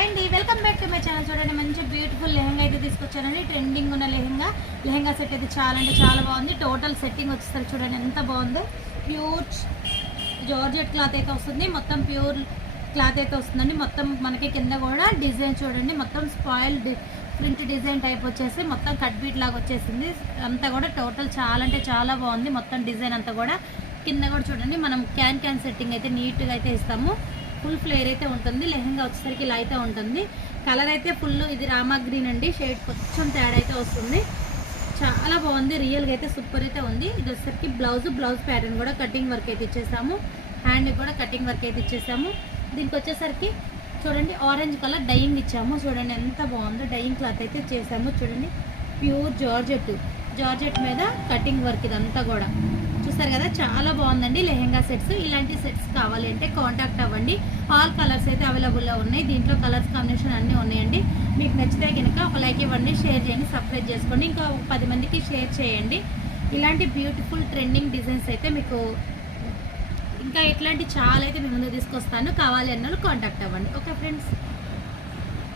Hi అండి, welcome back to my channel. చూడండి, మంచి బ్యూటిఫుల్ లెహంగా అయితే తీసుకొచ్చానండి. ట్రెండింగ్ ఉన్న లెహంగా సెట్ అయితే చాలా అంటే చాలా బాగుంది. టోటల్ సెట్టింగ్ వచ్చేసరికి చూడండి ఎంత బాగుందో. ప్యూర్ జార్జెట్ క్లాత్ అయితే వస్తుంది, మొత్తం ప్యూర్ క్లాత్ అయితే వస్తుందండి. మొత్తం మనకి కింద కూడా డిజైన్ చూడండి, మొత్తం స్పాయిల్ ప్రింట్ డిజైన్ టైప్ వచ్చేసి మొత్తం కట్ బీట్ లాగా వచ్చేసింది. అంతా కూడా టోటల్ చాలా అంటే చాలా బాగుంది. మొత్తం డిజైన్ అంతా కూడా కింద కూడా చూడండి, మనం క్యాన్ సెట్టింగ్ అయితే నీట్గా అయితే ఇస్తాము. ఫుల్ ఫ్లేర్ అయితే ఉంటుంది. లెహంగా వచ్చేసరికి ఇలా అయితే ఉంటుంది. కలర్ అయితే ఫుల్ ఇది రామా గ్రీన్ అండి. షేడ్ కొంచెం తేడా అయితే వస్తుంది. చాలా బాగుంది, రియల్గా అయితే సూపర్ అయితే ఉంది. ఇది వచ్చేసరికి బ్లౌజ్ ప్యాటర్న్ కూడా కటింగ్ వర్క్ అయితే ఇచ్చేసాము. హ్యాండ్ కూడా కటింగ్ వర్క్ అయితే ఇచ్చేసాము. దీనికి వచ్చేసరికి చూడండి ఆరెంజ్ కలర్ డైయింగ్ ఇచ్చాము. చూడండి ఎంత బాగుందో. డైయింగ్ క్లాత్ అయితే చేసాము. చూడండి ప్యూర్ జార్జెట్ మీద కటింగ్ వర్క్ ఇదంతా కూడా చూస్తారు కదా, చాలా బాగుందండి. లెహంగా సెట్స్ ఇలాంటి సెట్స్ కావాలి అంటే కాంటాక్ట్ అవ్వండి. ఆల్ కలర్స్ అయితే అవైలబుల్లో ఉన్నాయి. దీంట్లో కలర్స్ కాంబినేషన్ అన్నీ ఉన్నాయండి. మీకు నచ్చితే కనుక ఒక లైక్ ఇవ్వండి, షేర్ చేయండి, సబ్స్క్రైబ్ చేసుకోండి, ఇంకా 10 మందికి షేర్ చేయండి. ఇలాంటి బ్యూటిఫుల్ ట్రెండింగ్ డిజైన్స్ అయితే మీకు ఇంకా ఇట్లాంటి చాలా అయితే మీ ముందు తీసుకొస్తాను. కావాలి అన్న కాంటాక్ట్ అవ్వండి. Okay friends.